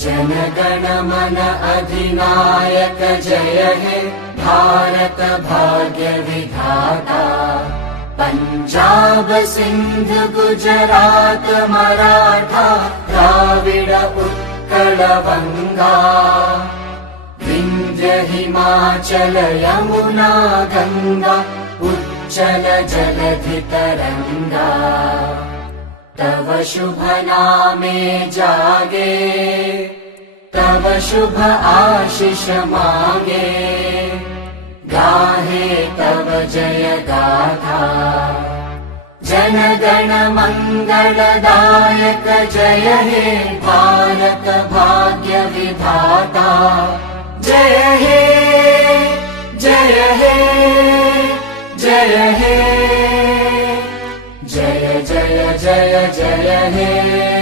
जनगण मन अधिनायक जय हे भारत भाग्य विधाता। पंजाब सिंध गुजरात मराठा द्राविड उत्कल बंगा। विंध्य हिमाचल यमुना गंगा उच्चल जलधि तरंगा। तव शुभ नामे जागे तव शुभ आशीष मांगे। गाहे तव जय गाथा जनगण मंगलदायक जय हे भारत भाग्य विधाता। जय हे जय हे जय हे जय जय जय जय हे।